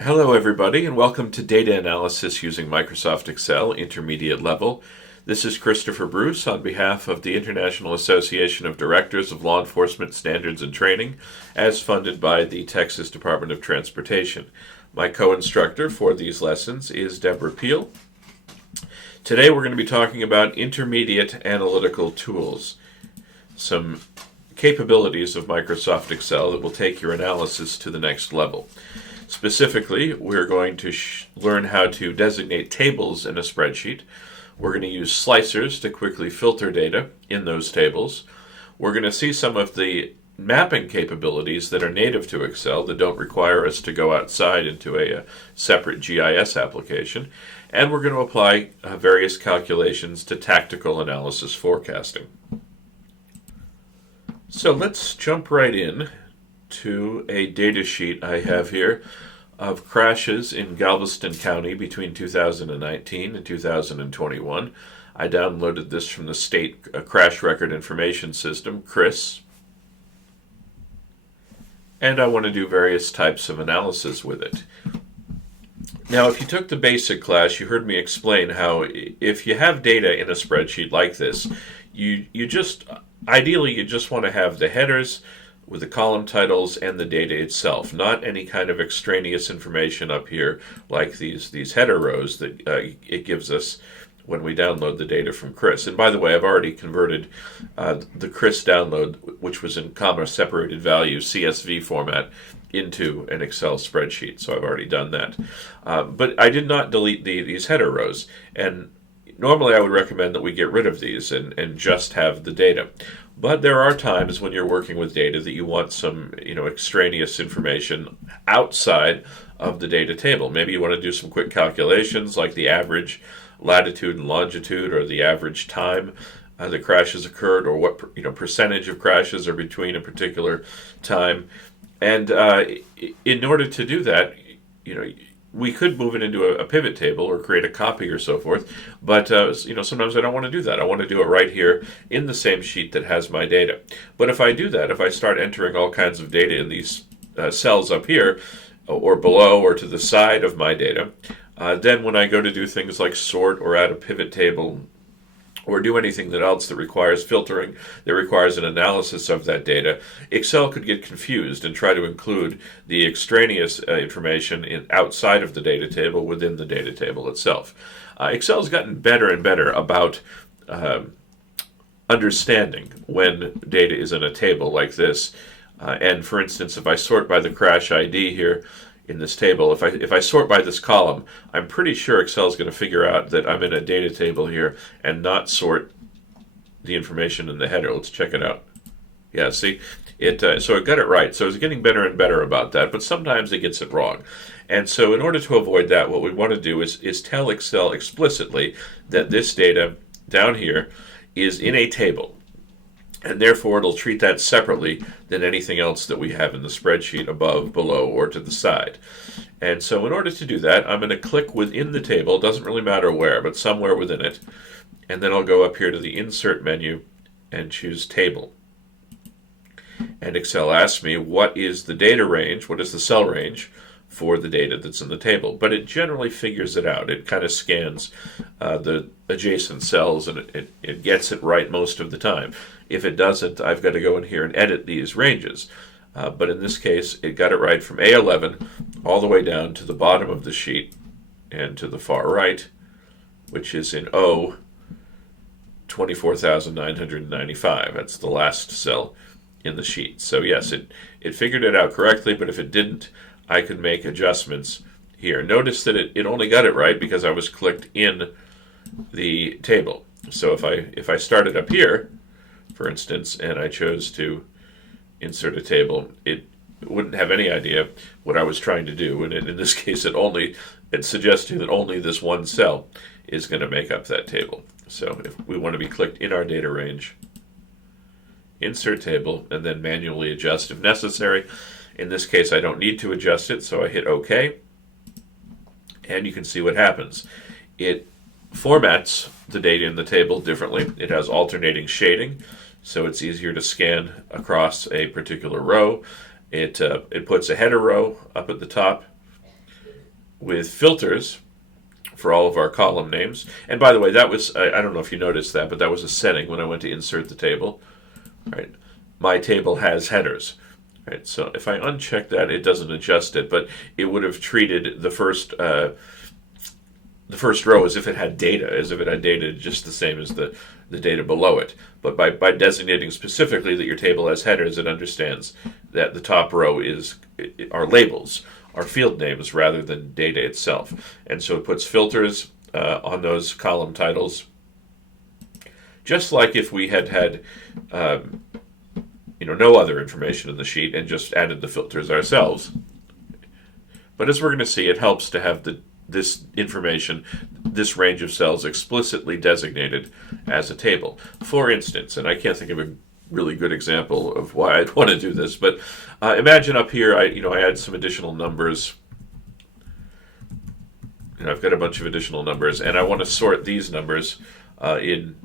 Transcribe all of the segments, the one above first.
Hello, everybody, and welcome to Data Analysis using Microsoft Excel, Intermediate Level. This is Christopher Bruce on behalf of the International Association of Directors of Law Enforcement Standards and Training, as funded by the Texas Department of Transportation. My co-instructor for these lessons is Deborah Peel. Today we're going to be talking about intermediate analytical tools, some capabilities of Microsoft Excel that will take your analysis to the next level. Specifically, we're going to learn how to designate tables in a spreadsheet. We're going to use slicers to quickly filter data in those tables. We're going to see some of the mapping capabilities that are native to Excel that don't require us to go outside into a separate GIS application. And we're going to apply various calculations to tactical analysis forecasting. So let's jump right in to a data sheet I have here of crashes in Galveston County between 2019 and 2021. I downloaded this from the State Crash Record Information System, CRIS, and I want to do various types of analysis with it. Now, if you took the basic class, you heard me explain how if you have data in a spreadsheet like this, ideally you just want to have the headers with the column titles and the data itself, not any kind of extraneous information up here like these header rows that it gives us when we download the data from CRIS. And by the way, I've already converted the CRIS download, which was in comma separated value CSV format, into an Excel spreadsheet, so I've already done that. But I did not delete these header rows, and normally I would recommend that we get rid of these and just have the data. But there are times when you're working with data that you want some, extraneous information outside of the data table. Maybe you want to do some quick calculations like the average latitude and longitude or the average time the crashes occurred, or what percentage of crashes are between a particular time. And in order to do that, we could move it into a pivot table or create a copy or so forth, but sometimes I don't want to do that. I want to do it right here in the same sheet that has my data. But if I do that, if I start entering all kinds of data in these cells up here, or below or to the side of my data, then when I go to do things like sort or add a pivot table, or do anything else that requires filtering, that requires an analysis of that data, Excel could get confused and try to include the extraneous information outside of the data table within the data table itself. Excel's gotten better and better about understanding when data is in a table like this. And for instance, if I sort by the crash ID here, in this table, if I sort by this column, I'm pretty sure Excel is going to figure out that I'm in a data table here and not sort the information in the header. Let's check it out. Yeah, see, so it got it right. So it's getting better and better about that, but sometimes it gets it wrong. And so in order to avoid that, what we want to do is tell Excel explicitly that this data down here is in a table. And therefore, it'll treat that separately than anything else that we have in the spreadsheet above, below, or to the side. And so in order to do that, I'm going to click within the table. It doesn't really matter where, but somewhere within it. And then I'll go up here to the Insert menu and choose Table. And Excel asks me, what is the data range, what is the cell range for the data that's in the table? But it generally figures it out. It kind of scans the adjacent cells, and it gets it right most of the time. If it doesn't, I've got to go in here and edit these ranges. But in this case, it got it right from A11 all the way down to the bottom of the sheet and to the far right, which is in O, 24,995. That's the last cell in the sheet. So yes, it figured it out correctly, but if it didn't, I could make adjustments here. Notice that it only got it right because I was clicked in the table. So if I started up here, for instance, and I chose to insert a table, it wouldn't have any idea what I was trying to do. And in this case, it suggests to you that only this one cell is going to make up that table. So if we want to be clicked in our data range, insert table, and then manually adjust if necessary. In this case, I don't need to adjust it, so I hit OK. And you can see what happens. It formats the data in the table differently. It has alternating shading, so it's easier to scan across a particular row. It puts a header row up at the top. with filters for all of our column names. And by the way, that was, I don't know if you noticed that, but that was a setting when I went to insert the table. Right? My table has headers. Right? So if I uncheck that, it doesn't adjust it, but it would have treated the first row as if it had data, just the same as the data below it. But by designating specifically that your table has headers, it understands that the top row are labels, are field names rather than data itself. And so it puts filters on those column titles, just like if we had no other information in the sheet and just added the filters ourselves. But as we're going to see, it helps to have this information, this range of cells, explicitly designated as a table. For instance, and I can't think of a really good example of why I'd want to do this, but imagine up here, I add some additional numbers. I've got a bunch of additional numbers, and I want to sort these numbers in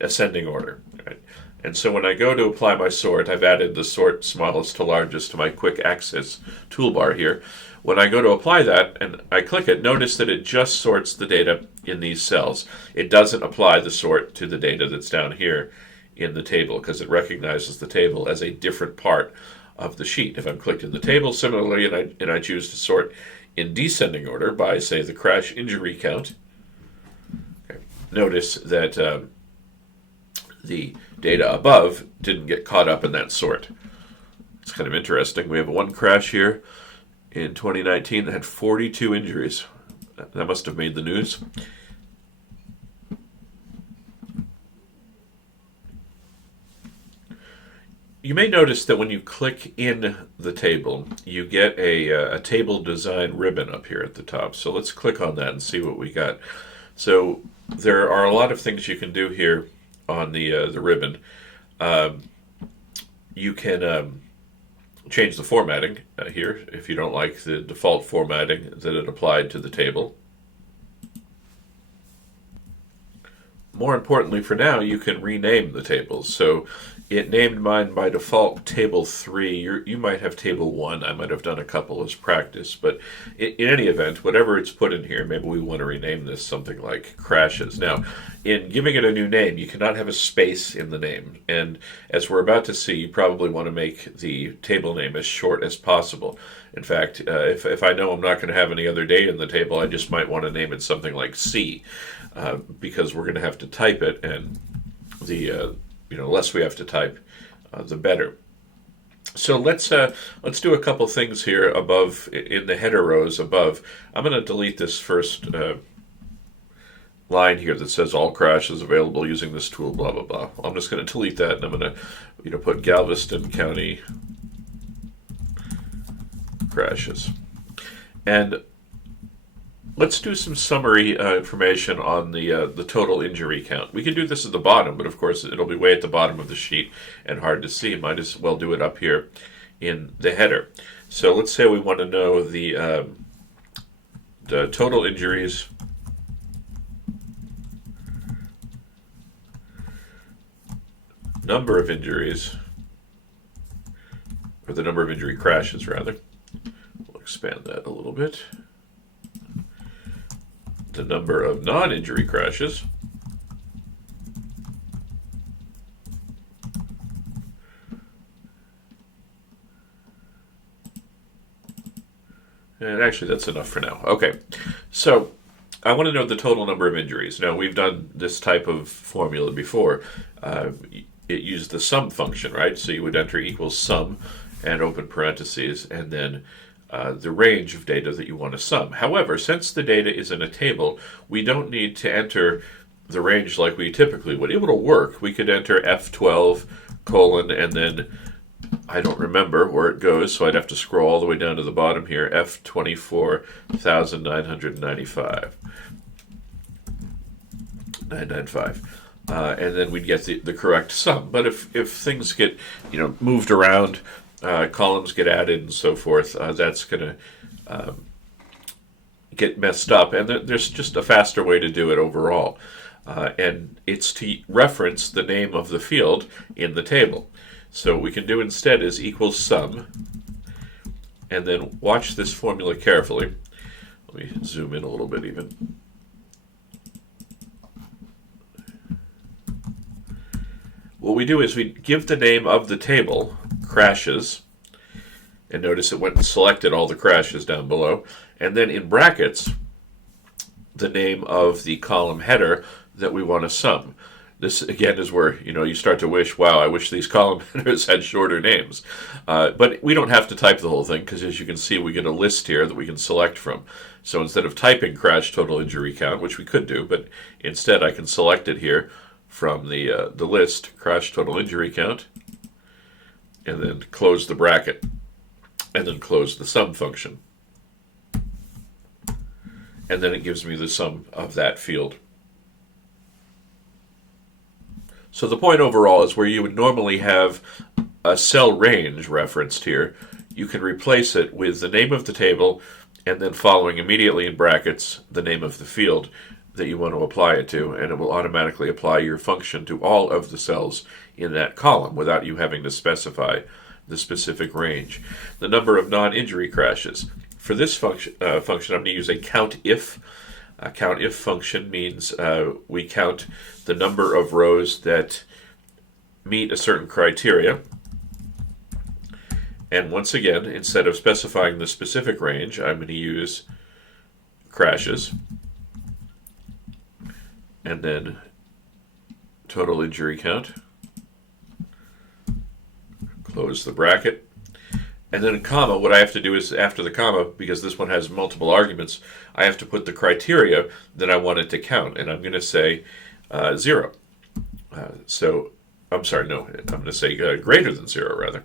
ascending order. Right? And so when I go to apply my sort, I've added the sort smallest to largest to my quick access toolbar here. When I go to apply that and I click it, notice that it just sorts the data in these cells. It doesn't apply the sort to the data that's down here in the table because it recognizes the table as a different part of the sheet. If I'm clicked in the table similarly and I choose to sort in descending order by, say, the crash injury count, okay, notice that the data above didn't get caught up in that sort. It's kind of interesting. We have one crash here in 2019 that had 42 injuries. That must have made the news. You may notice that when you click in the table, you get a table design ribbon up here at the top. So let's click on that and see what we got. So there are a lot of things you can do here on the ribbon. You can change the formatting here if you don't like the default formatting that it applied to the table. More importantly for now, you can rename the tables. So it named mine by default table 3. You might have table 1. I might have done a couple as practice, but in any event, whatever it's put in here, maybe we want to rename this something like crashes. Now, in giving it a new name, you cannot have a space in the name. And as we're about to see, you probably want to make the table name as short as possible. In fact, if I know I'm not going to have any other data in the table, I just might want to name it something like C, because we're going to have to type it, and the less we have to type, the better. So let's do a couple things here above in the header rows above. I'm going to delete this first line here that says all crashes available using this tool, blah blah blah. I'm just going to delete that, and I'm going to put Galveston County crashes. And let's do some summary information on the total injury count. We can do this at the bottom, but of course it'll be way at the bottom of the sheet and hard to see. Might as well do it up here in the header. So let's say we want to know the total injuries number of injuries, or the number of injury crashes rather. We'll expand that a little bit. The number of non-injury crashes, and actually that's enough for now. Okay, so I want to know the total number of injuries. Now, we've done this type of formula before. It used the sum function, right? So you would enter equals sum and open parentheses, and then the range of data that you want to sum. However, since the data is in a table, we don't need to enter the range like we typically would. It will work. We could enter F12 colon, and then I don't remember where it goes, so I'd have to scroll all the way down to the bottom here, F24,995. 995. And then we'd get the correct sum. But if things get moved around, columns get added and so forth, that's going to get messed up. And there's just a faster way to do it overall. And it's to reference the name of the field in the table. So what we can do instead is equals sum. And then watch this formula carefully. Let me zoom in a little bit even. What we do is we give the name of the table, crashes, and notice it went and selected all the crashes down below, and then in brackets, the name of the column header that we want to sum. This, again, is where, you start to wish, wow, I wish these column headers had shorter names. But we don't have to type the whole thing, because as you can see, we get a list here that we can select from. So instead of typing crash total injury count, which we could do, but instead I can select it here from the list, crash total injury count, and then close the bracket, and then close the sum function. And then it gives me the sum of that field. So the point overall is where you would normally have a cell range referenced here, you can replace it with the name of the table and then following immediately in brackets the name of the field that you want to apply it to, and it will automatically apply your function to all of the cells in that column without you having to specify the specific range. The number of non-injury crashes. For this function, I'm going to use a COUNTIF. A COUNTIF function means we count the number of rows that meet a certain criteria. And once again, instead of specifying the specific range, I'm going to use crashes and then total injury count. Close the bracket. And then in comma, what I have to do is after the comma, because this one has multiple arguments, I have to put the criteria that I want it to count. And I'm going to say 0. I'm going to say greater than 0, rather.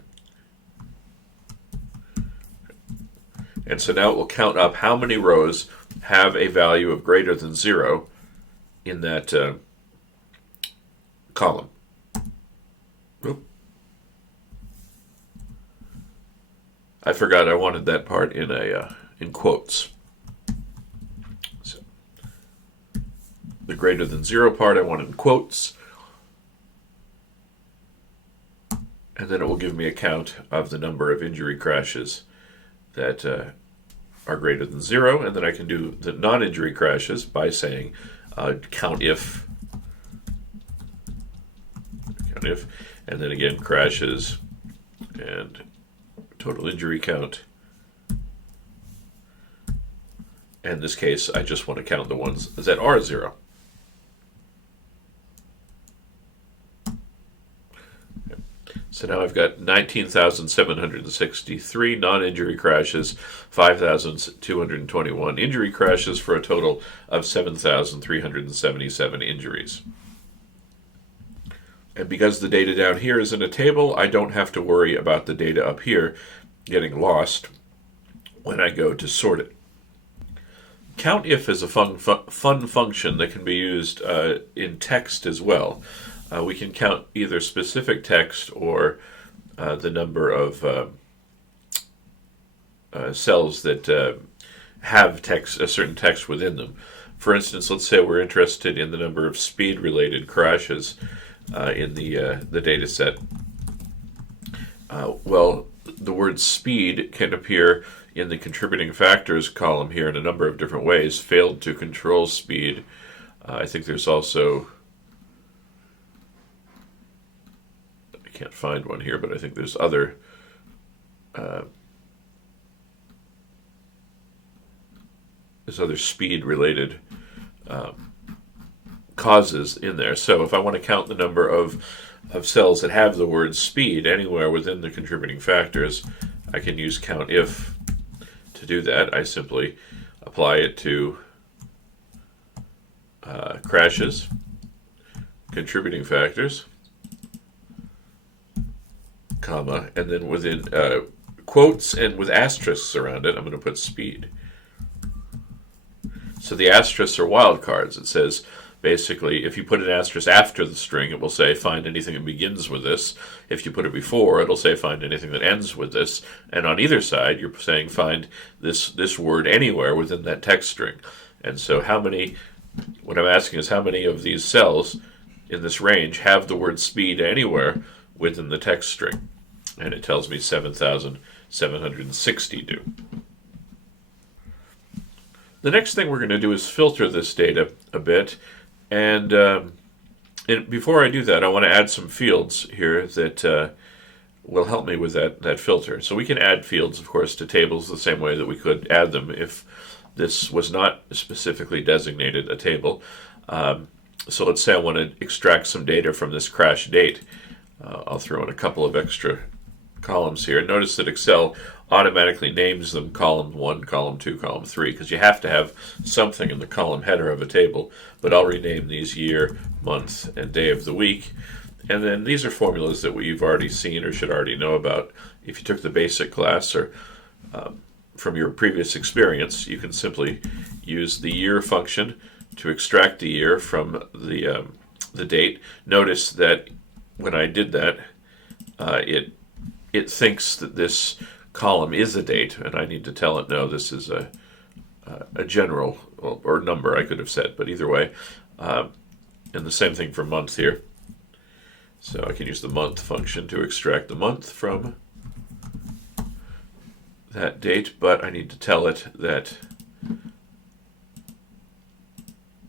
And so now it will count up how many rows have a value of greater than 0 in that column. Oop. I forgot I wanted that part in quotes. So the greater than 0 part I want in quotes. And then it will give me a count of the number of injury crashes that are greater than 0. And then I can do the non-injury crashes by saying COUNTIF. COUNTIF. And then again crashes and total injury count. In this case, I just want to count the ones that are 0. So now I've got 19,763 non-injury crashes, 5,221 injury crashes for a total of 7,377 injuries. And because the data down here is in a table, I don't have to worry about the data up here getting lost when I go to sort it. COUNTIF is a fun function that can be used in text as well. We can count either specific text or the number of cells that have text, a certain text within them. For instance, let's say we're interested in the number of speed-related crashes in the data set. Well, the word speed can appear in the contributing factors column here in a number of different ways. Failed to control speed. I think there's also, I can't find one here, but I think there's other speed-related causes in there. So if I want to count the number of cells that have the word speed anywhere within the contributing factors, I can use COUNTIF to do that. I simply apply it to crashes, contributing factors, comma, and then within quotes and with asterisks around it, I'm going to put speed. So the asterisks are wildcards. It says, basically, if you put an asterisk after the string, it will say find anything that begins with this. If you put it before, it'll say find anything that ends with this. And on either side, you're saying find this word anywhere within that text string. And so what I'm asking is how many of these cells in this range have the word speed anywhere within the text string. And it tells me 7,760 do. The next thing we're going to do is filter this data a bit. And before I do that, I want to add some fields here that will help me with that filter. So we can add fields, of course, to tables the same way that we could add them if this was not specifically designated a table. So let's say I want to extract some data from this crash date. I'll throw in a couple of extra columns here. Notice that Excel automatically names them column 1, column 2, column 3, because you have to have something in the column header of a table. But I'll rename these year, month, and day of the week. And then these are formulas that we've already seen or should already know about. If you took the basic class or from your previous experience, you can simply use the year function to extract the year from the date. Notice that when I did that, it thinks that this column is a date, and I need to tell it, no, this is a general, or number I could have said, but either way. And the same thing for month here. So I can use the month function to extract the month from that date, but I need to tell it that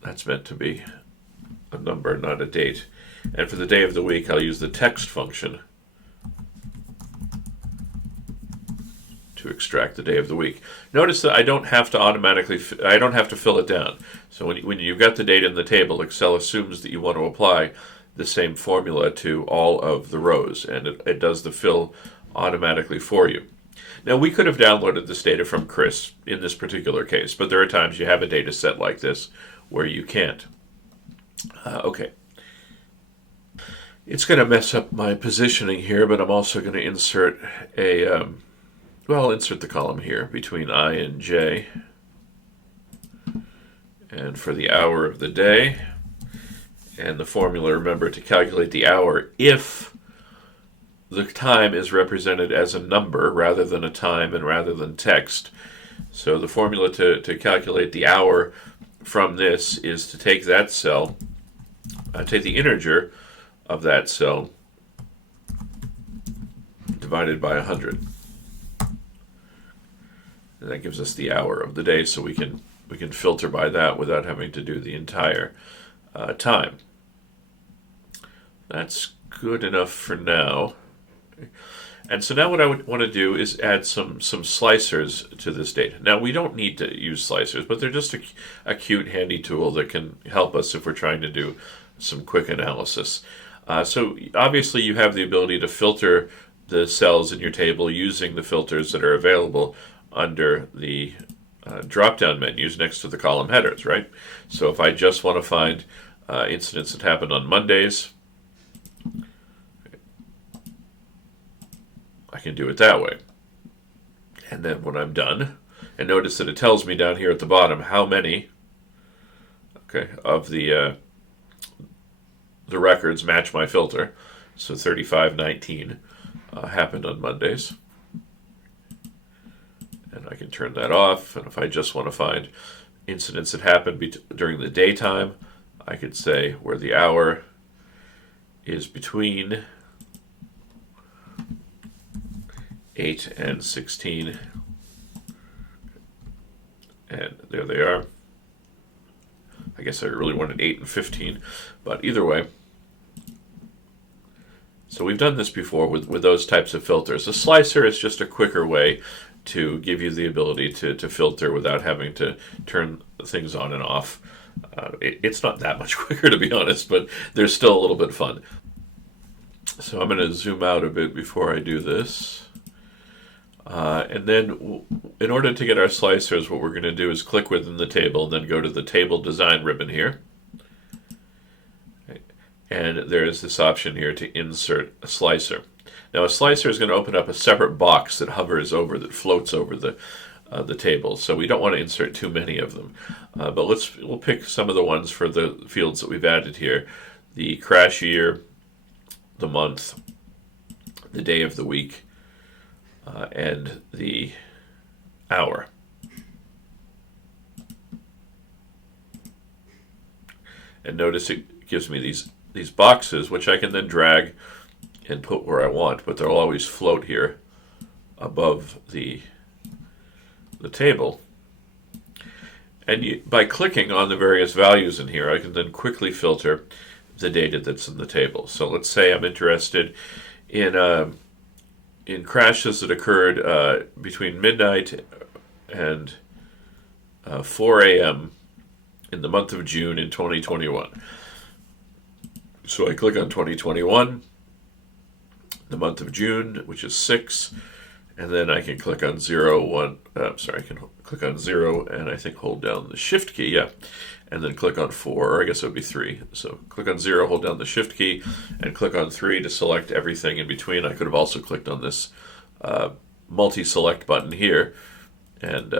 that's meant to be a number, not a date. And for the day of the week, I'll use the text function to extract the day of the week. Notice that I don't have to fill it down. So when you've got the data in the table, Excel assumes that you want to apply the same formula to all of the rows, and it does the fill automatically for you. Now, we could have downloaded this data from Chris in this particular case, but there are times you have a data set like this where you can't. Okay. It's going to mess up my positioning here, but I'm also going to insert I'll insert the column here between I and J. And for the hour of the day, and the formula, remember, to calculate the hour if the time is represented as a number rather than a time and rather than text. So the formula to calculate the hour from this is to take that cell, take the integer of that cell divided by 100. And that gives us the hour of the day, so we can filter by that without having to do the entire time. That's good enough for now. And so now what I would want to do is add some slicers to this data. Now, we don't need to use slicers, but they're just a cute, handy tool that can help us if we're trying to do some quick analysis. So obviously you have the ability to filter the cells in your table using the filters that are available under the drop-down menus next to the column headers, right? So if I just want to find incidents that happened on Mondays, I can do it that way. And then when I'm done, and notice that it tells me down here at the bottom how many of the records match my filter. So 3519 happened on Mondays. And I can turn that off. And if I just want to find incidents that happened during the daytime, I could say where the hour is between 8 and 16. And there they are. I guess I really wanted 8 and 15, but either way. So we've done this before with those types of filters. A slicer is just a quicker way to give you the ability to filter without having to turn things on and off. It's not that much quicker, to be honest, but there's still a little bit fun. So I'm going to zoom out a bit before I do this. And then in order to get our slicers, what we're going to do is click within the table and then go to the table design ribbon here. And there is this option here to insert a slicer. Now a slicer is going to open up a separate box that that floats over the table. So we don't want to insert too many of them. But we'll pick some of the ones for the fields that we've added here. The crash year, the month, the day of the week, and the hour. And notice it gives me these boxes, which I can then drag and put where I want, but they'll always float here above the table. And by clicking on the various values in here, I can then quickly filter the data that's in the table. So let's say I'm interested in crashes that occurred between midnight and 4 a.m. in the month of June in 2021. So I click on 2021, the month of June, which is 6, and then I can click on 0, 1, I can click on 0 and I think hold down the Shift key, yeah, and then click on 4, or I guess it would be 3. So click on 0, hold down the Shift key, and click on 3 to select everything in between. I could have also clicked on this multi-select button here, and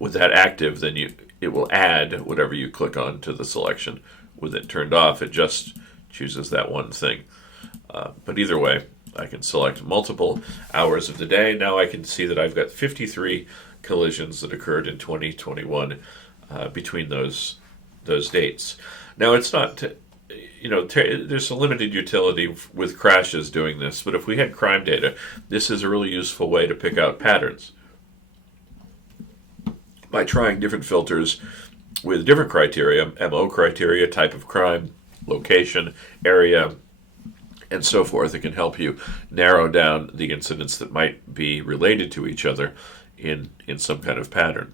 with that active, then it will add whatever you click on to the selection. With it turned off, it just chooses that one thing. But either way, I can select multiple hours of the day. Now I can see that I've got 53 collisions that occurred in 2021 between those dates. Now it's not, there's a limited utility with crashes doing this, but if we had crime data, this is a really useful way to pick out patterns. By trying different filters with different criteria, MO criteria, type of crime, location, area, and so forth, it can help you narrow down the incidents that might be related to each other in some kind of pattern.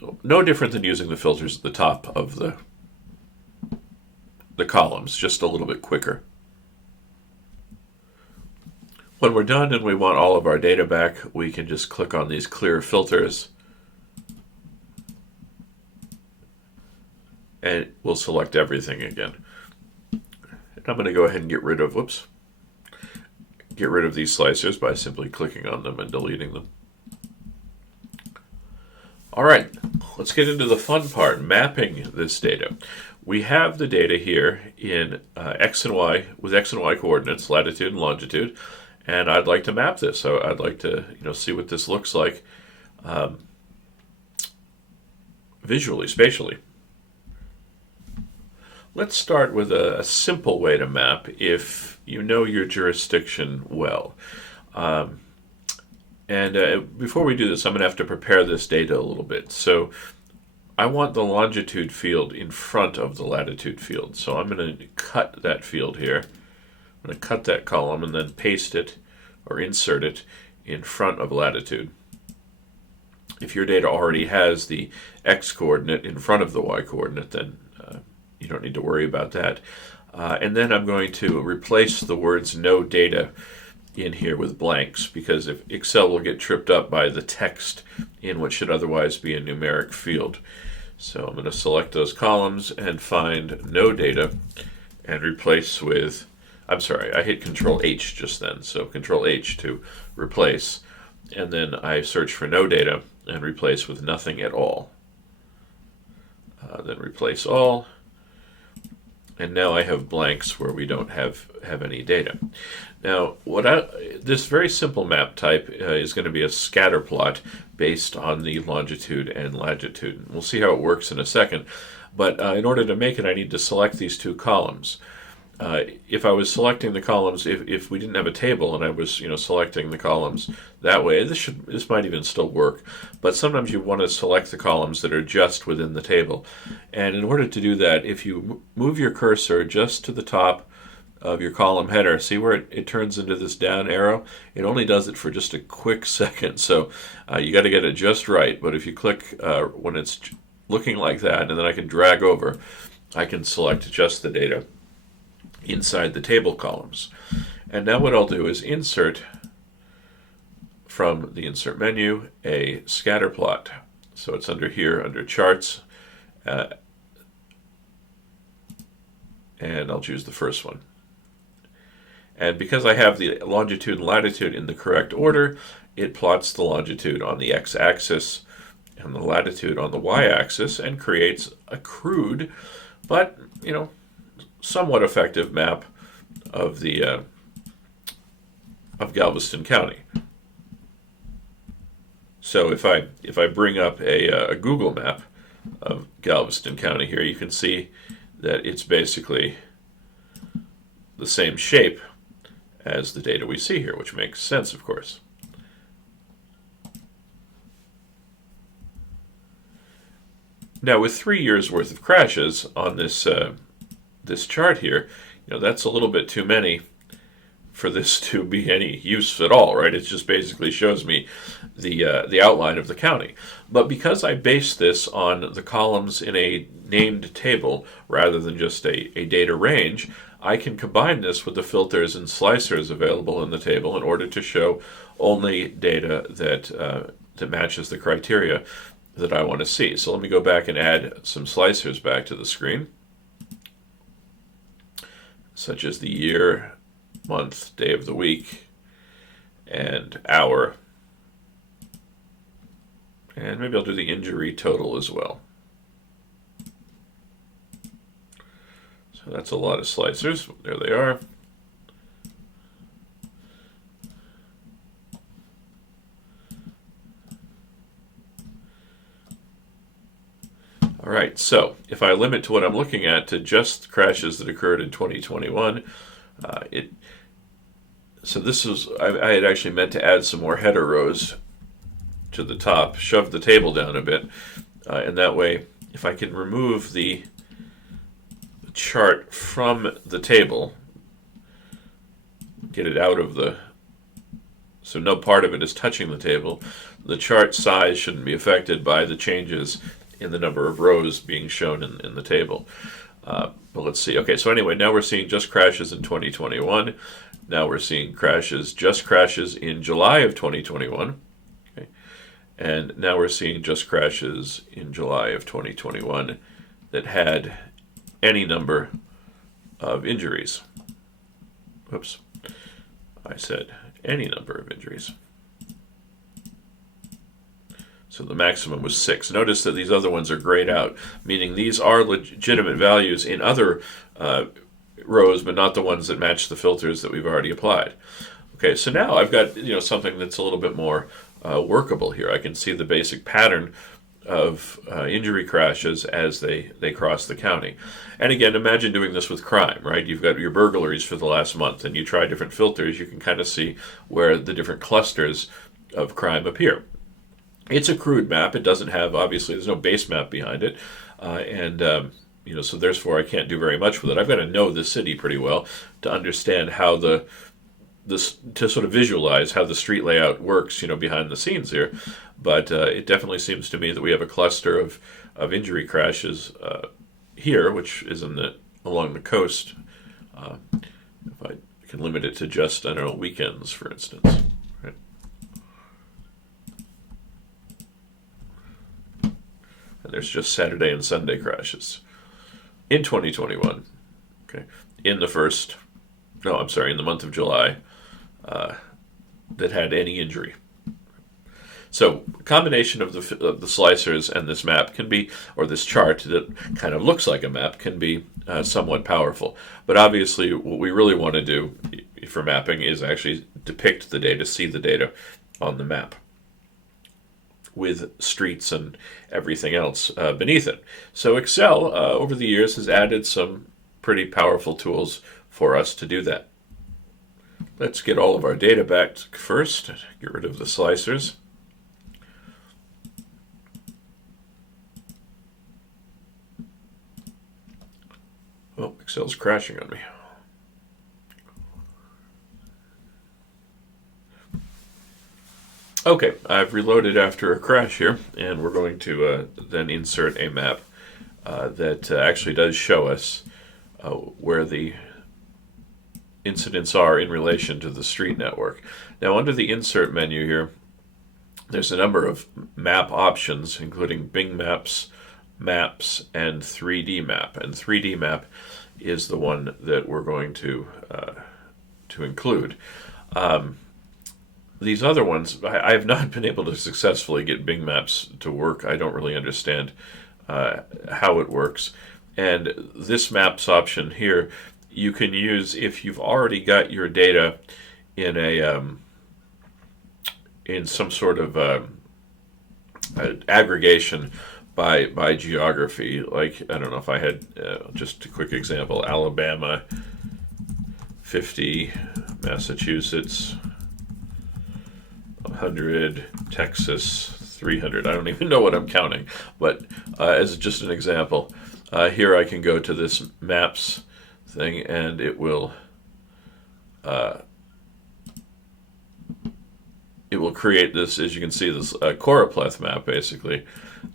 So, no different than using the filters at the top of the columns, just a little bit quicker. When we're done and we want all of our data back, we can just click on these clear filters, and we'll select everything again. And I'm going to go ahead and get rid of these slicers by simply clicking on them and deleting them. All right, let's get into the fun part, mapping this data. We have the data here in X and Y, with X and Y coordinates, latitude and longitude, and I'd like to map this. So I'd like to see what this looks like visually, spatially. Let's start with a simple way to map if you know your jurisdiction well. Before we do this, I'm going to have to prepare this data a little bit. So I want the longitude field in front of the latitude field. So I'm going to cut that field here. I'm going to cut that column and then paste it or insert it in front of latitude. If your data already has the X coordinate in front of the Y coordinate, then you don't need to worry about that. And then I'm going to replace the words no data in here with blanks, because if Excel will get tripped up by the text in what should otherwise be a numeric field. So I'm going to select those columns and find no data and replace with, I'm sorry, I hit Control H just then, so Control H to replace, and then I search for no data and replace with nothing at all. Then replace all. And now I have blanks where we don't have any data. Now, this very simple map type is going to be a scatter plot based on the longitude and latitude. We'll see how it works in a second. But in order to make it, I need to select these two columns. If I was selecting the columns, if we didn't have a table and I was selecting the columns that way, this might even still work. But sometimes you want to select the columns that are just within the table. And in order to do that, if you move your cursor just to the top of your column header, see where it turns into this down arrow? It only does it for just a quick second, so you got to get it just right. But if you click when it's looking like that, and then I can drag over, I can select just the data inside the table columns. And now what I'll do is insert from the insert menu a scatter plot. So it's under here, under charts, and I'll choose the first one. And because I have the longitude and latitude in the correct order, it plots the longitude on the x-axis and the latitude on the y-axis and creates a crude, but somewhat effective map of the of Galveston County. So if I bring up a Google map of Galveston County here, you can see that it's basically the same shape as the data we see here, which makes sense, of course. Now, with 3 years worth of crashes on this chart here, that's a little bit too many for this to be any use at all, right? It just basically shows me the outline of the county. But because I base this on the columns in a named table rather than just a data range, I can combine this with the filters and slicers available in the table in order to show only data that matches the criteria that I want to see. So let me go back and add some slicers back to the screen, such as the year, month, day of the week, and hour. And maybe I'll do the injury total as well. So that's a lot of slicers. There they are. All right, so if I limit to what I'm looking at to just crashes that occurred in 2021, so this is, I had actually meant to add some more header rows to the top, shove the table down a bit, and that way, if I can remove the chart from the table, get it out of so no part of it is touching the table, the chart size shouldn't be affected by the changes in the number of rows being shown in the table. But let's see. Okay, so anyway, now we're seeing just crashes in 2021. Now we're seeing just crashes in July of 2021. Okay. And now we're seeing just crashes in July of 2021 that had any number of injuries. Whoops. I said any number of injuries. So the maximum was 6. Notice that these other ones are grayed out, meaning these are legitimate values in other rows, but not the ones that match the filters that we've already applied. Okay, so now I've got something that's a little bit more workable here. I can see the basic pattern of injury crashes as they cross the county. And again, imagine doing this with crime, right? You've got your burglaries for the last month, and you try different filters. You can kind of see where the different clusters of crime appear. It's a crude map. It doesn't have, obviously, there's no base map behind it. So therefore I can't do very much with it. I've got to know the city pretty well to understand how to sort of visualize how the street layout works, behind the scenes here. But it definitely seems to me that we have a cluster of injury crashes here, which is along the coast. If I can limit it to just, weekends, for instance. Right? And there's just Saturday and Sunday crashes in 2021. Okay, in the month of July, that had any injury. So a combination of the slicers and this map can be, or this chart that kind of looks like a map, can be somewhat powerful. But obviously what we really want to do for mapping is actually depict the data, see the data on the map, with streets and everything else beneath it. So Excel, over the years, has added some pretty powerful tools for us to do that. Let's get all of our data back first. Get rid of the slicers. Oh, Excel's crashing on me. Okay, I've reloaded after a crash here, and we're going to then insert a map that actually does show us where the incidents are in relation to the street network. Now, under the Insert menu here, there's a number of map options, including Bing Maps, Maps, and 3D Map. And 3D Map is the one that we're going to include. These other ones, I have not been able to successfully get Bing Maps to work. I don't really understand how it works. And this Maps option here, you can use if you've already got your data in in some sort of aggregation by geography. Like, I don't know if I had just a quick example: Alabama 50, Massachusetts 100, Texas 300. I don't even know what I'm counting, but as just an example, here I can go to this maps thing, and it will create this, as you can see, this choropleth map, basically,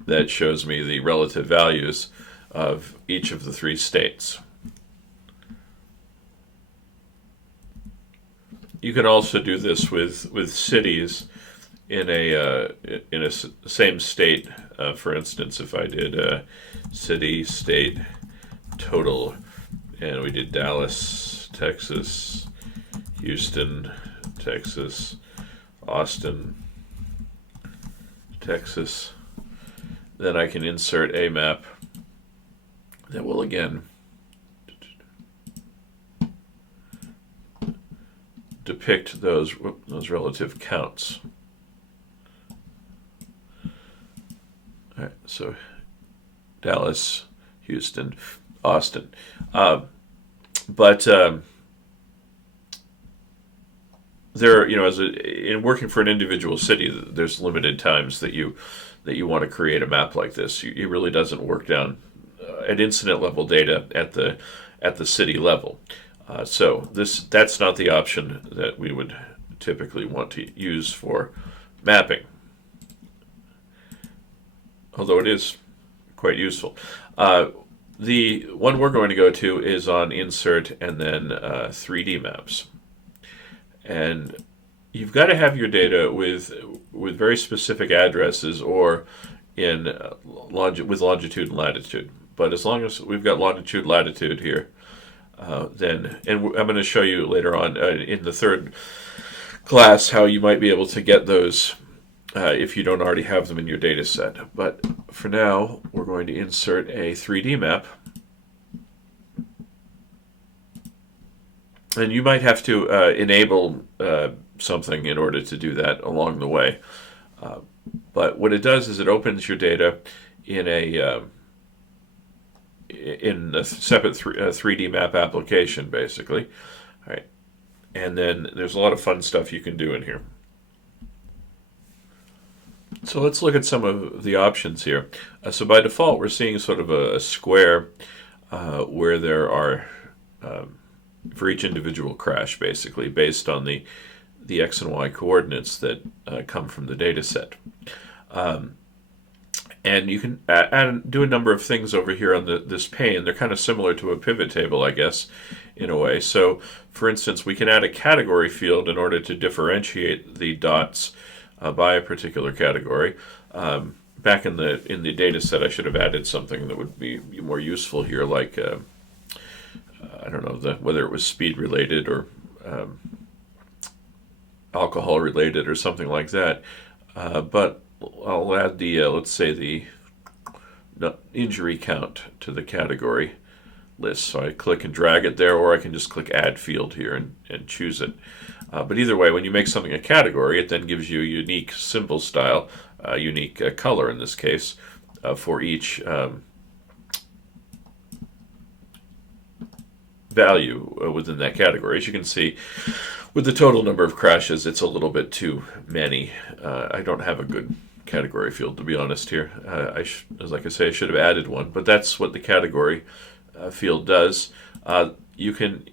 that shows me the relative values of each of the three states. You can also do this with cities in a same state. For instance, if I did city, state, total, and we did Dallas, Texas, Houston, Texas, Austin, Texas, then I can insert a map that will again depict those relative counts. All right, so Dallas, Houston, Austin, but there, in working for an individual city, there's limited times that you want to create a map like this. It really doesn't work down at incident level data at the city level. So that's not the option that we would typically want to use for mapping, although it is quite useful. The one we're going to go to is on insert and then 3D maps. And you've got to have your data with very specific addresses or in with longitude and latitude. But as long as we've got longitude, latitude here, then, and I'm going to show you later on in the third class how you might be able to get those if you don't already have them in your data set. But for now, we're going to insert a 3D map. And you might have to enable something in order to do that along the way. But what it does is it opens your data in a separate 3D map application, basically. All right. And then there's a lot of fun stuff you can do in here. So let's look at some of the options here. So by default, we're seeing sort of a square where there are, for each individual crash, basically, based on the X and Y coordinates that come from the data set. And you can do a number of things over here on this pane. They're kind of similar to a pivot table, I guess, in a way. So, for instance, we can add a category field in order to differentiate the dots by a particular category. Back in the data set, I should have added something that would be more useful here, like I don't know whether it was speed related or alcohol related or something like that. But I'll add the let's say the injury count to the category list. So I click and drag it there, or I can just click add field here and choose it. But either way, when you make something a category, it then gives you a unique symbol style, unique color in this case, for each value within that category. As you can see, with the total number of crashes, it's a little bit too many. I don't have a good category field, to be honest here. Like I say, I should have added one, but that's what the category field does. You can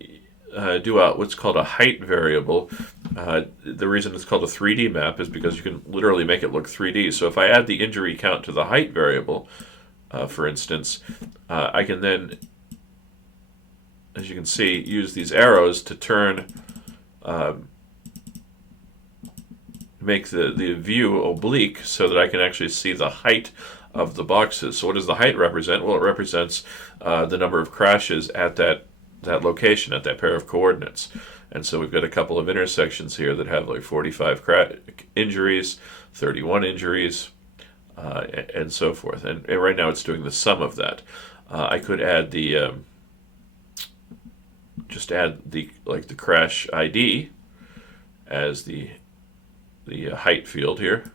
do what's called a height variable. The reason it's called a 3D map is because you can literally make it look 3D. So if I add the injury count to the height variable, for instance, I can then, as you can see, use these arrows to turn, make the view oblique so that I can actually see the height of the boxes. So what does the height represent? Well, it represents the number of crashes at that location, at that pair of coordinates. And so we've got a couple of intersections here that have like 45 injuries, 31 injuries, and so forth. And right now it's doing the sum of that. I could add just add the crash ID as the height field here,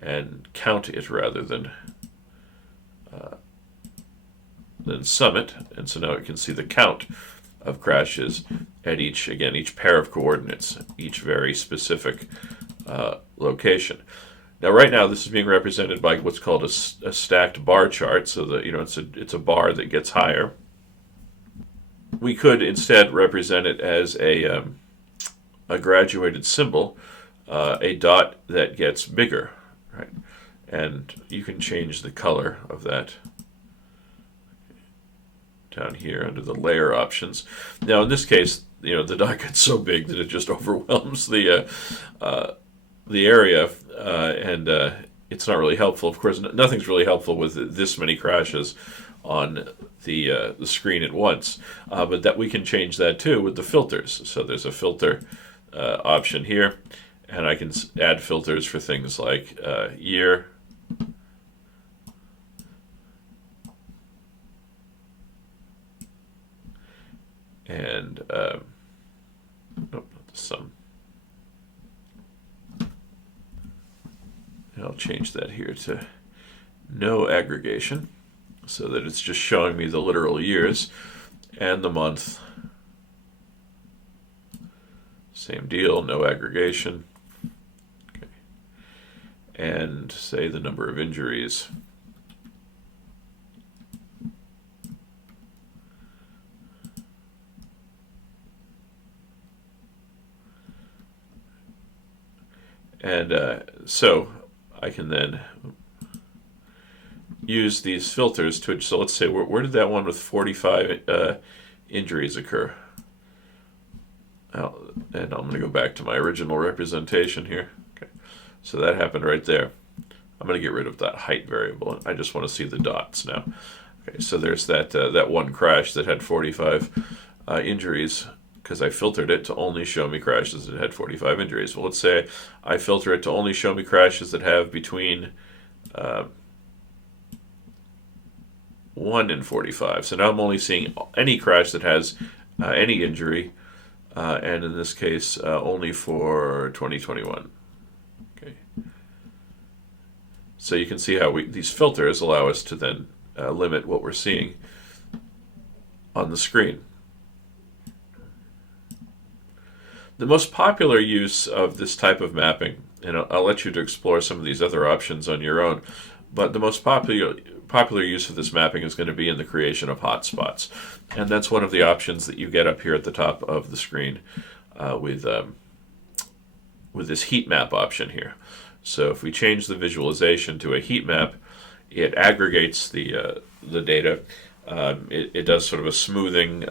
and count it rather than sum it. And so now you can see the count of crashes at each pair of coordinates, each very specific location. Now, right now, this is being represented by what's called a stacked bar chart, so that it's a bar that gets higher. We could instead represent it as a graduated symbol, a dot that gets bigger, right? And you can change the color of that down here under the layer options. Now, in this case, the dot gets so big that it just overwhelms the area, and it's not really helpful. Of course, nothing's really helpful with this many crashes on the screen at once, but that we can change that too with the filters. So there's a filter option here, and I can add filters for things like year, and nope, not the sum. And I'll change that here to no aggregation, so that it's just showing me the literal years and the month. Same deal, no aggregation. Okay. And say the number of injuries. And so I can then use these filters to, so let's say, where did that one with 45 injuries occur? And I'm going to go back to my original representation here. Okay, so that happened right there. I'm going to get rid of that height variable. I just want to see the dots now. Okay, so there's that one crash that had 45 injuries, because I filtered it to only show me crashes that had 45 injuries. Well, let's say I filter it to only show me crashes that have between 1 and 45. So now I'm only seeing any crash that has any injury, and in this case, only for 2021. Okay. So you can see how these filters allow us to then limit what we're seeing on the screen. The most popular use of this type of mapping, and I'll let you to explore some of these other options on your own, but the most popular use of this mapping is going to be in the creation of hotspots. And that's one of the options that you get up here at the top of the screen with this heat map option here. So if we change the visualization to a heat map, it aggregates the data. It does sort of a smoothing.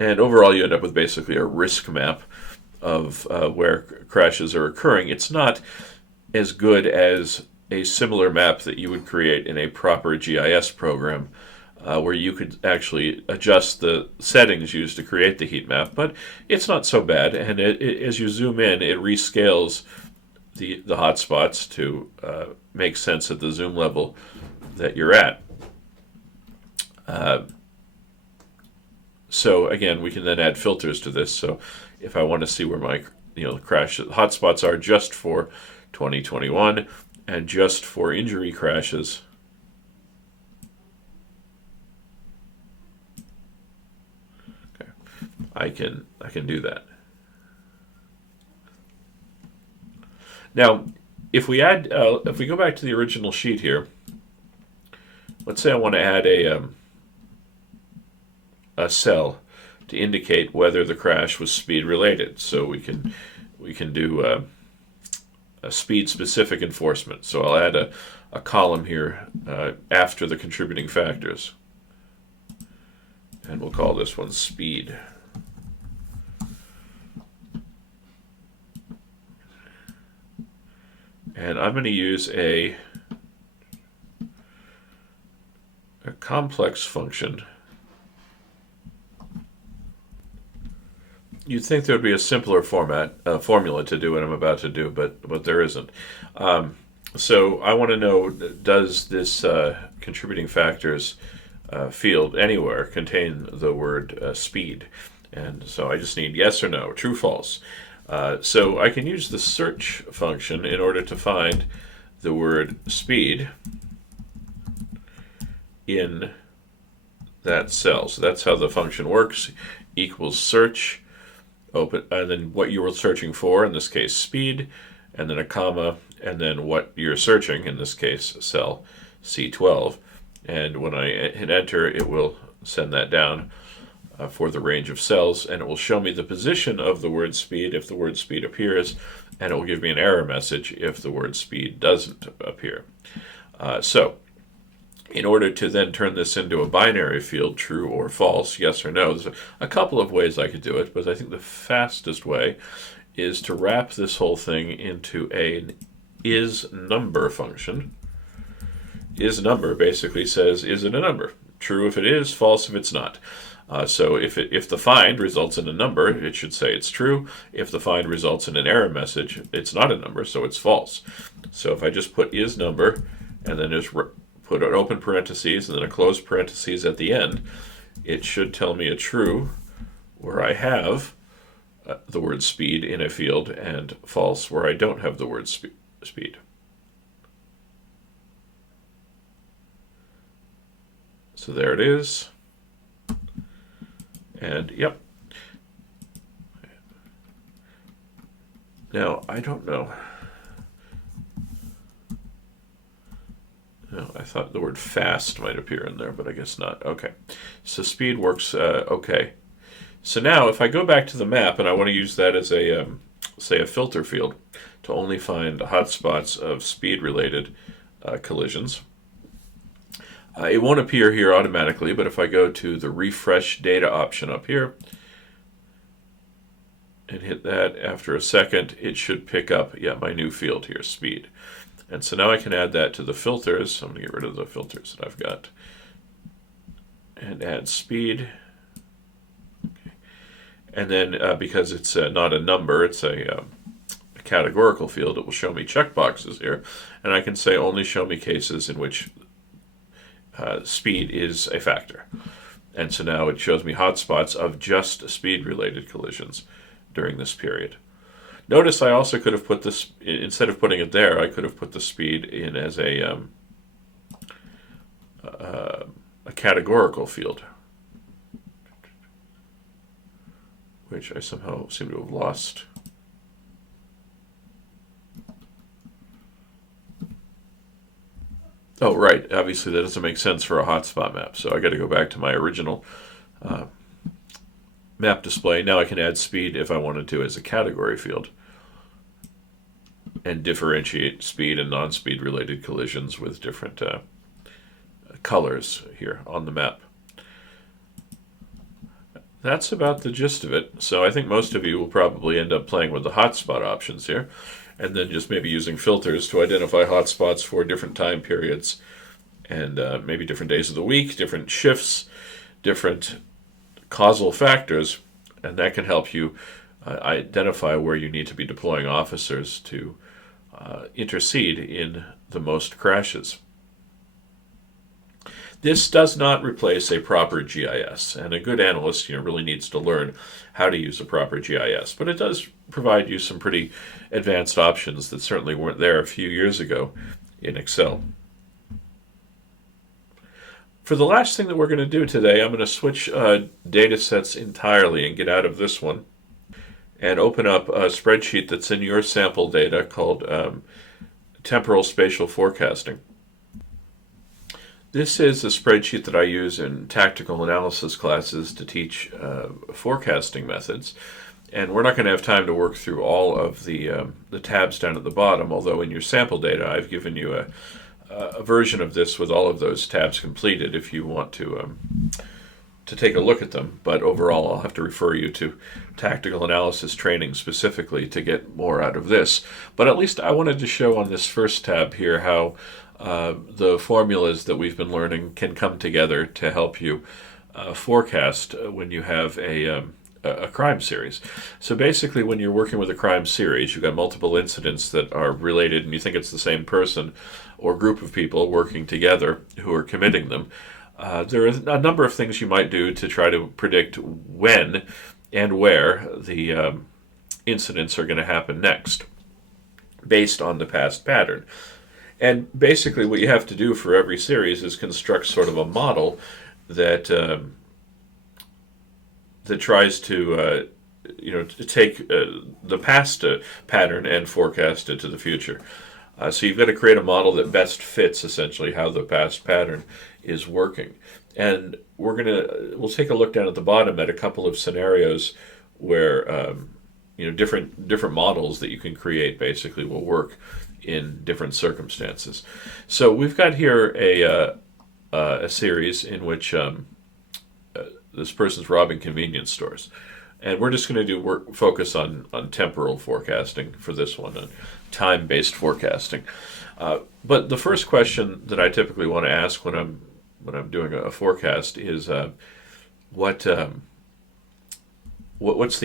And overall, you end up with basically a risk map of where crashes are occurring. It's not as good as a similar map that you would create in a proper GIS program, where you could actually adjust the settings used to create the heat map, but it's not so bad. And as you zoom in, it rescales the hotspots to make sense at the zoom level that you're at. So again, we can then add filters to this. So if I want to see where my crash hotspots are just for 2021 and just for injury crashes, okay, I can do that. Now, if we go back to the original sheet here, let's say I want to add a cell to indicate whether the crash was speed related. So we can do a speed specific enforcement. So I'll add a column here after the contributing factors, and we'll call this one speed. And I'm going to use a complex function. You'd think there would be a simpler formula to do what I'm about to do, but there isn't. So I want to know, does this contributing factors field anywhere contain the word speed? And so I just need yes or no, true, false. So I can use the search function in order to find the word speed in that cell. So that's how the function works, equals search. open, and then what you were searching for, in this case speed, and then a comma, and then what you're searching, in this case cell C12. And when I hit enter, it will send that down for the range of cells, and it will show me the position of the word speed if the word speed appears, and it will give me an error message if the word speed doesn't appear. So in order to then turn this into a binary field, true or false, yes or no, there's a couple of ways I could do it, but I think the fastest way is to wrap this whole thing into an isNumber function. IsNumber basically says, is it a number? True if it is, false if it's not. So if the find results in a number, it should say it's true. If the find results in an error message, it's not a number, so it's false. So if I just put isNumber and then just put an open parentheses and then a closed parentheses at the end, it should tell me a true where I have the word speed in a field, and false where I don't have the word speed. So there it is. And yep. Now, I don't know. No, I thought the word fast might appear in there, but I guess not. Okay. So speed works okay. So now if I go back to the map and I want to use that as a, say, a filter field to only find hotspots of speed-related collisions, it won't appear here automatically, but if I go to the refresh data option up here and hit that, after a second, it should pick up, my new field here, speed. And so now I can add that to the filters. So I'm going to get rid of the filters that I've got and add speed. Okay. And then because it's not a number, it's a categorical field, it will show me checkboxes here. And I can say only show me cases in which speed is a factor. And so now it shows me hotspots of just speed-related collisions during this period. Notice I also could have put this, instead of putting it there, I could have put the speed in as a categorical field, which I somehow seem to have lost. Oh, right. Obviously, that doesn't make sense for a hotspot map. So I got to go back to my original map display. Now I can add speed if I wanted to as a category field and differentiate speed and non-speed related collisions with different colors here on the map. That's about the gist of it. So I think most of you will probably end up playing with the hotspot options here, and then just maybe using filters to identify hotspots for different time periods and maybe different days of the week, different shifts, different causal factors, and that can help you identify where you need to be deploying officers to intercede in the most crashes. This does not replace a proper GIS, and a good analyst really needs to learn how to use a proper GIS, but it does provide you some pretty advanced options that certainly weren't there a few years ago in Excel. For the last thing that we're going to do today, I'm going to switch data sets entirely and get out of this one and open up a spreadsheet that's in your sample data called temporal spatial forecasting. This is a spreadsheet that I use in tactical analysis classes to teach forecasting methods. And we're not going to have time to work through all of the tabs down at the bottom, although in your sample data I've given you a version of this with all of those tabs completed if you want to take a look at them. But overall I'll have to refer you to tactical analysis training specifically to get more out of this. But at least I wanted to show on this first tab here how the formulas that we've been learning can come together to help you forecast when you have a crime series. So basically when you're working with a crime series, you've got multiple incidents that are related and you think it's the same person or group of people working together who are committing them. There are a number of things you might do to try to predict when and where the incidents are going to happen next based on the past pattern. And basically what you have to do for every series is construct sort of a model that that tries to to take the past pattern and forecast it to the future. So you've got to create a model that best fits essentially how the past pattern is working. And we'll take a look down at the bottom at a couple of scenarios where different models that you can create basically will work in different circumstances. So we've got here a series in which this person's robbing convenience stores. And we're just going to focus on temporal forecasting for this one, on time-based forecasting. But the first question that I typically want to ask when I'm doing a forecast is what's the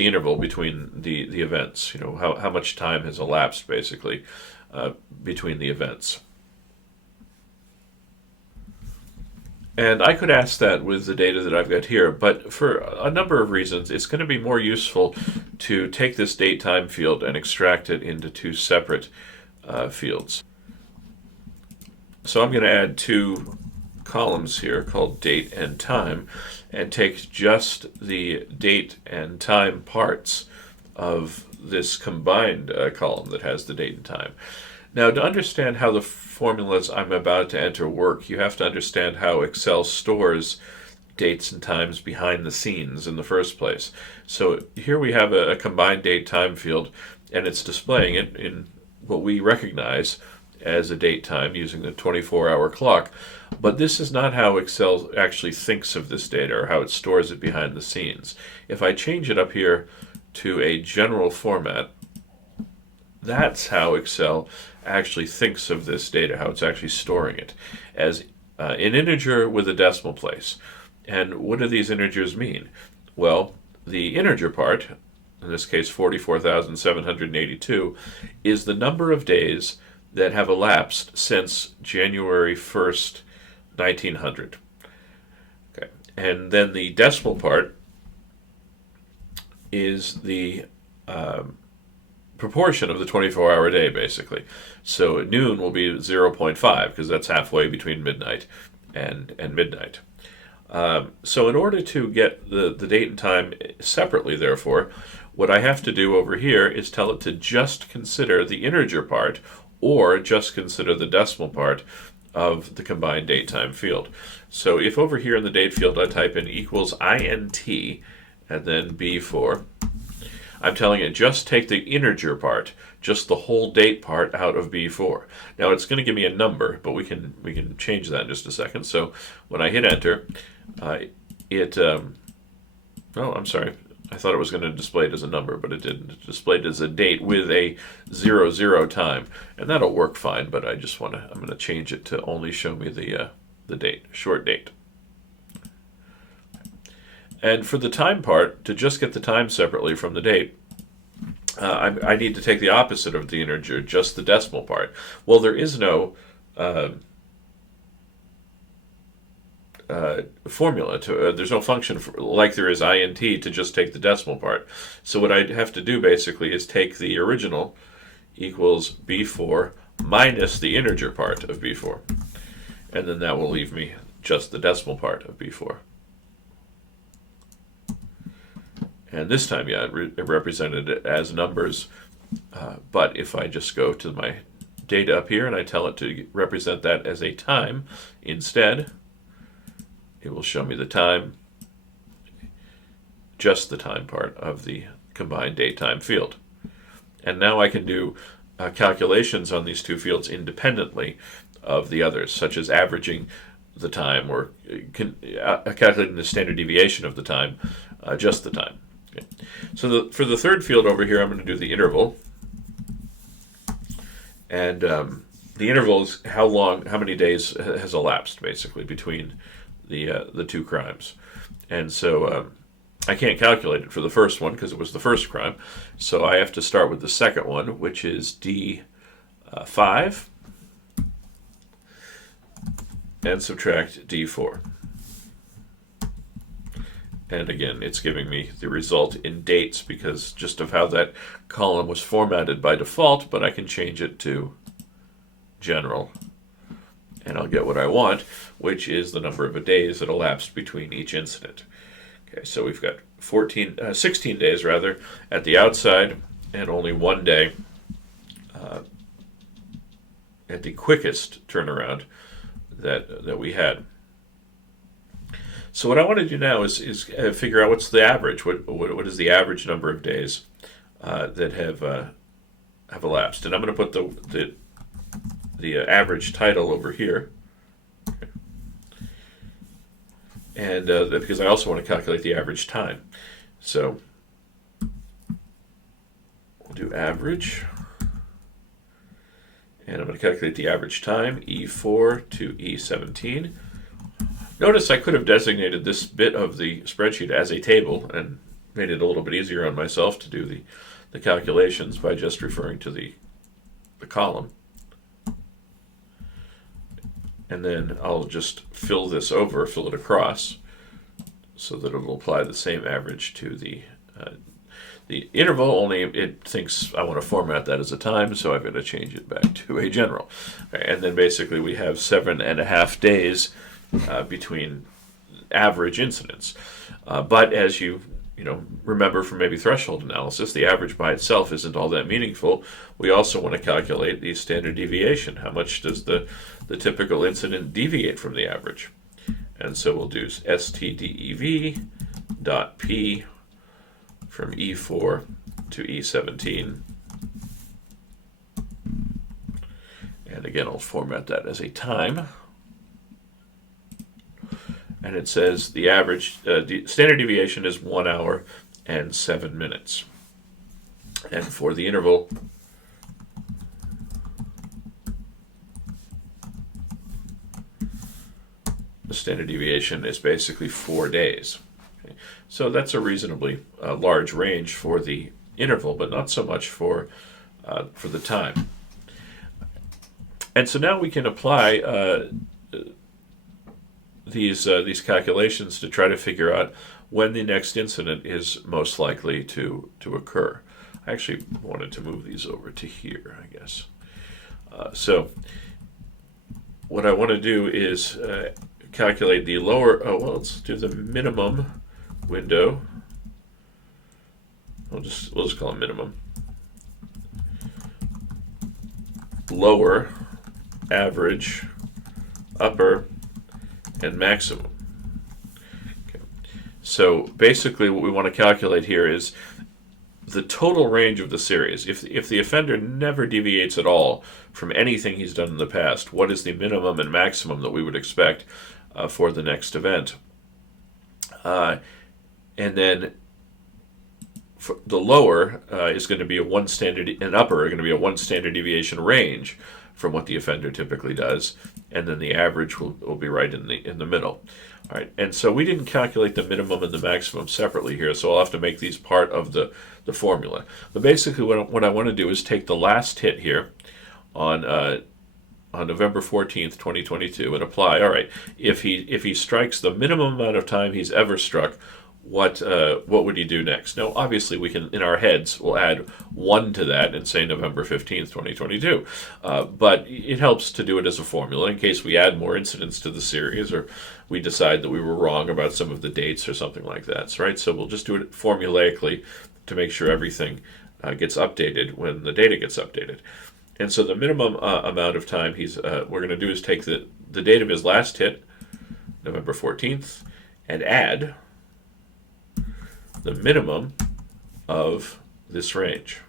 interval between the events? How much time has elapsed basically between the events? And I could ask that with the data that I've got here, but for a number of reasons, it's going to be more useful to take this date time field and extract it into two separate fields. So I'm going to add two columns here called date and time, and take just the date and time parts of this combined column that has the date and time. Now, to understand how the formulas I'm about to enter work, you have to understand how Excel stores dates and times behind the scenes in the first place. So here we have a combined date time field, and it's displaying it in what we recognize as a date time using the 24-hour clock. But this is not how Excel actually thinks of this data or how it stores it behind the scenes. If I change it up here to a general format, that's how Excel actually thinks of this data, how it's actually storing it, as an integer with a decimal place. And what do these integers mean? Well, the integer part, in this case 44,782, is the number of days that have elapsed since January 1st, 1900. Okay. And then the decimal part is the proportion of the 24-hour day, basically. So at noon will be 0.5, because that's halfway between midnight and midnight. So in order to get the date and time separately, therefore, what I have to do over here is tell it to just consider the integer part, or just consider the decimal part of the combined date time field. So if over here in the date field I type in equals int and then b4, I'm telling it just take the integer part, just the whole date part out of B4. Now it's going to give me a number, but we can change that in just a second. So when I hit enter, oh, I'm sorry. I thought it was going to display it as a number, but it didn't. It displayed it as a date with a 00 time, and that'll work fine. But I'm going to change it to only show me the date, short date. And for the time part, to just get the time separately from the date, I need to take the opposite of the integer, just the decimal part. Well, there is no formula to there's no function like there is int to just take the decimal part. So what I have to do basically is take the original equals b4 minus the integer part of b4, and then that will leave me just the decimal part of b4. And this time, yeah, it represented it as numbers. But if I just go to my data up here and I tell it to represent that as a time instead, it will show me the time, just the time part of the combined date time field. And now I can do calculations on these two fields independently of the others, such as averaging the time or calculating the standard deviation of the time, just the time. Okay. So for the third field over here, I'm going to do the interval. And the interval is how many days has elapsed, basically, between the two crimes. And so I can't calculate it for the first one because it was the first crime. So I have to start with the second one, which is D5, and subtract D4. And again, it's giving me the result in dates because just of how that column was formatted by default, but I can change it to general, and I'll get what I want, which is the number of days that elapsed between each incident. Okay, so we've got 16 days rather at the outside, and only 1 day at the quickest turnaround that we had. So what I want to do now is figure out what's the average. What is the average number of days that have elapsed? And I'm going to put the average title over here, and because I also want to calculate the average time. So we'll do average, and I'm going to calculate the average time, E4 to E17. Notice I could have designated this bit of the spreadsheet as a table and made it a little bit easier on myself to do the calculations by just referring to the column. And then I'll just fill it across, so that it will apply the same average to the interval, only it thinks I want to format that as a time, so I'm going to change it back to a general. And then basically we have 7.5 days between average incidents. But as you remember from maybe threshold analysis, the average by itself isn't all that meaningful. We also want to calculate the standard deviation. How much does the typical incident deviate from the average? And so we'll do stdev dot p from E4 to E17. And again, I'll format that as a time. And it says the average standard deviation is 1 hour and 7 minutes. And for the interval, the standard deviation is basically 4 days. Okay. So that's a reasonably large range for the interval, but not so much for the time. And so now we can apply these calculations to try to figure out when the next incident is most likely to occur. I actually wanted to move these over to here, I guess. So what I want to do is calculate the lower, well, let's do the minimum window. We'll just call it minimum. Lower, average, upper, and maximum. Okay. So basically what we want to calculate here is the total range of the series. If the offender never deviates at all from anything he's done in the past, what is the minimum and maximum that we would expect for the next event? And then for the lower is going to be and upper are going to be a 1 standard deviation range from what the offender typically does, and then the average will be right in the middle. All right, and so we didn't calculate the minimum and the maximum separately here, so I'll have to make these part of the formula. But basically what I want to do is take the last hit here on November 14th, 2022, and apply, all right, if he strikes the minimum amount of time he's ever struck, what would he do next? Now, obviously, we can, in our heads, we'll add 1 to that and say November 15th, 2022. But it helps to do it as a formula in case we add more incidents to the series, or we decide that we were wrong about some of the dates or something like that. Right? So we'll just do it formulaically to make sure everything gets updated when the data gets updated. And so the minimum amount of time we're going to do is take the date of his last hit, November 14th, and add the minimum of this range.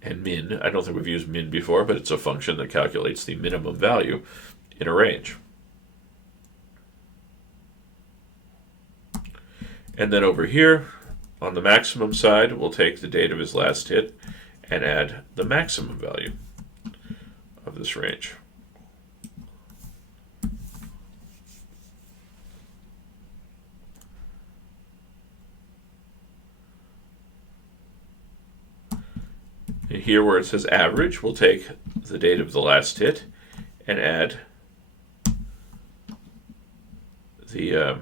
And min, I don't think we've used min before, but it's a function that calculates the minimum value in a range. And then over here, on the maximum side, we'll take the date of his last hit and add the maximum value of this range. And here where it says average, we'll take the date of the last hit and add the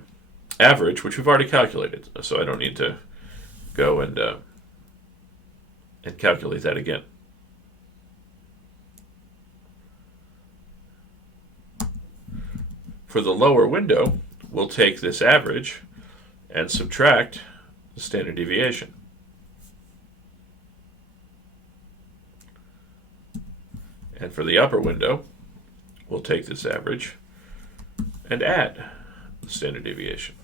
average, which we've already calculated, so I don't need to go and calculate that again. For the lower window, we'll take this average and subtract the standard deviation. And for the upper window, we'll take this average and add the standard deviation.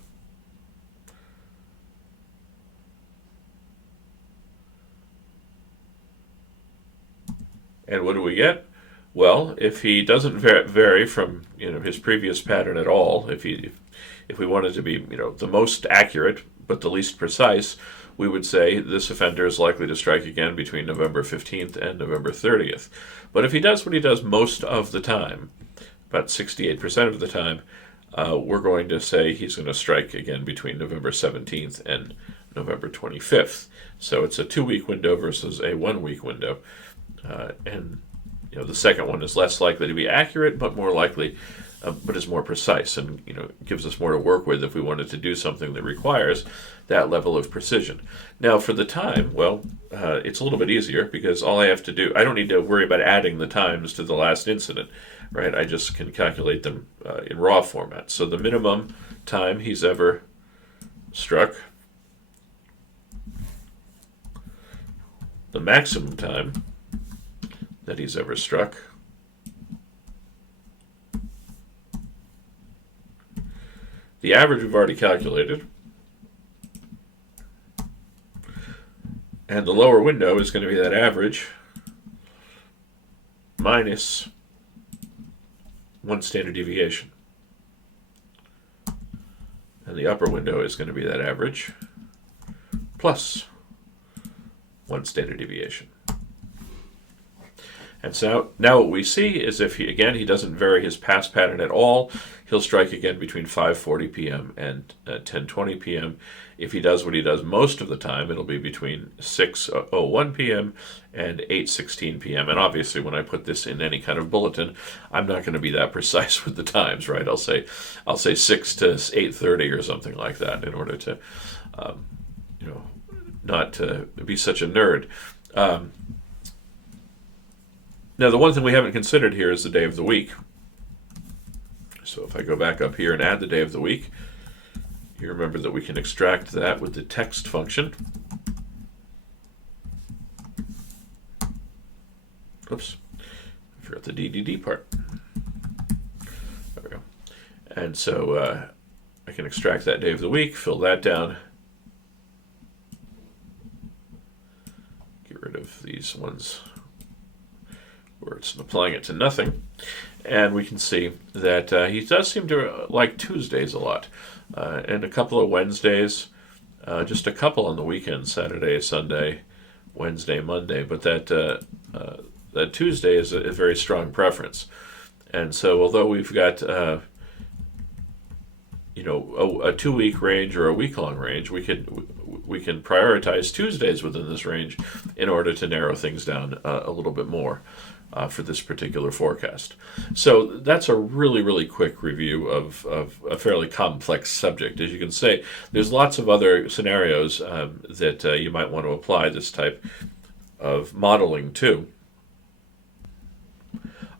And what do we get? Well, if he doesn't vary from his previous pattern at all, if we wanted to be the most accurate but the least precise, we would say this offender is likely to strike again between November 15th and November 30th. But if he does what he does most of the time, about 68% of the time, we're going to say he's going to strike again between November 17th and November 25th. So it's a 2-week window versus a 1-week window. And the second one is less likely to be accurate, but more likely, but is more precise, and gives us more to work with if we wanted to do something that requires that level of precision. Now, for the time, well, it's a little bit easier because all I have to do, I don't need to worry about adding the times to the last incident, right? I just can calculate them in raw format. So the minimum time he's ever struck, the maximum time that he's ever struck, the average we've already calculated, and the lower window is going to be that average minus 1 standard deviation. And the upper window is going to be that average plus 1 standard deviation. And so now what we see is if he doesn't vary his past pattern at all, he'll strike again between 5:40 p.m. and 10:20 p.m. If he does what he does most of the time, it'll be between 6:01 p.m. and 8:16 p.m. And obviously, when I put this in any kind of bulletin, I'm not going to be that precise with the times, right? I'll say 6 to 8:30 or something like that in order to, not to be such a nerd. Now, the one thing we haven't considered here is the day of the week. So if I go back up here and add the day of the week, you remember that we can extract that with the text function. Oops, I forgot the DDD part. There we go. And so I can extract that day of the week, fill that down, get rid of these ones where it's applying it to nothing, and we can see that he does seem to like Tuesdays a lot, and a couple of Wednesdays, just a couple on the weekend, Saturday, Sunday, Wednesday, Monday, but that Tuesday is a very strong preference. And so although we've got a 2-week range or a week-long range, we can prioritize Tuesdays within this range in order to narrow things down a little bit more for this particular forecast. So that's a really, really quick review of a fairly complex subject. As you can see, there's lots of other scenarios that you might want to apply this type of modeling to.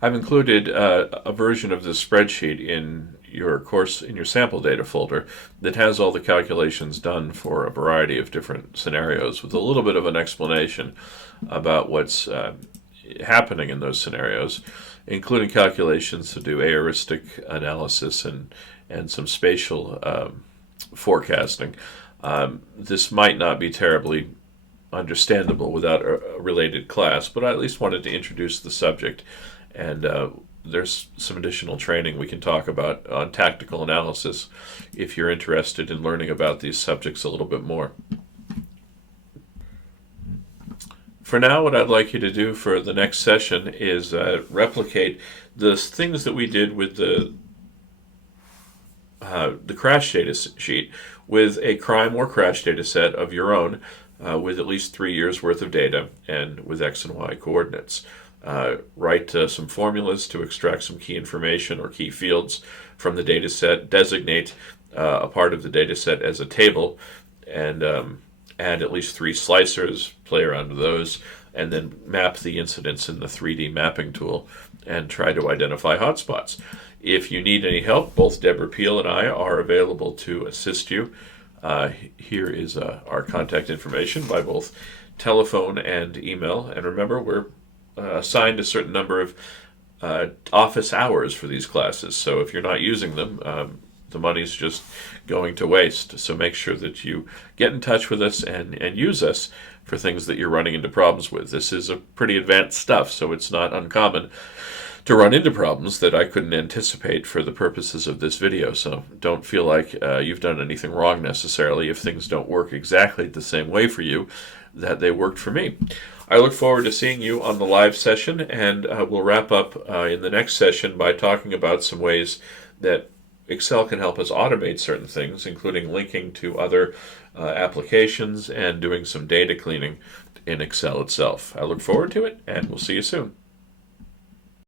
I've included a version of this spreadsheet in your course, in your sample data folder, that has all the calculations done for a variety of different scenarios with a little bit of an explanation about what's happening in those scenarios, including calculations to do heuristic analysis and some spatial forecasting. This might not be terribly understandable without a related class, but I at least wanted to introduce the subject. And there's some additional training we can talk about on tactical analysis if you're interested in learning about these subjects a little bit more. For now, what I'd like you to do for the next session is replicate the things that we did with the crash data sheet with a crime or crash data set of your own with at least 3 years worth of data and with X and Y coordinates. Write some formulas to extract some key information or key fields from the data set, designate a part of the data set as a table, and add at least 3 slicers, play around with those, and then map the incidents in the 3D mapping tool and try to identify hotspots. If you need any help, both Deborah Peel and I are available to assist you. Here is our contact information by both telephone and email. And remember, we're assigned a certain number of office hours for these classes. So if you're not using them, the money's just going to waste. So make sure that you get in touch with us and use us for things that you're running into problems with. This is a pretty advanced stuff, so it's not uncommon to run into problems that I couldn't anticipate for the purposes of this video. So don't feel like you've done anything wrong necessarily if things don't work exactly the same way for you that they worked for me. I look forward to seeing you on the live session, and we'll wrap up in the next session by talking about some ways that Excel can help us automate certain things, including linking to other applications and doing some data cleaning in Excel itself. I look forward to it, and we'll see you soon.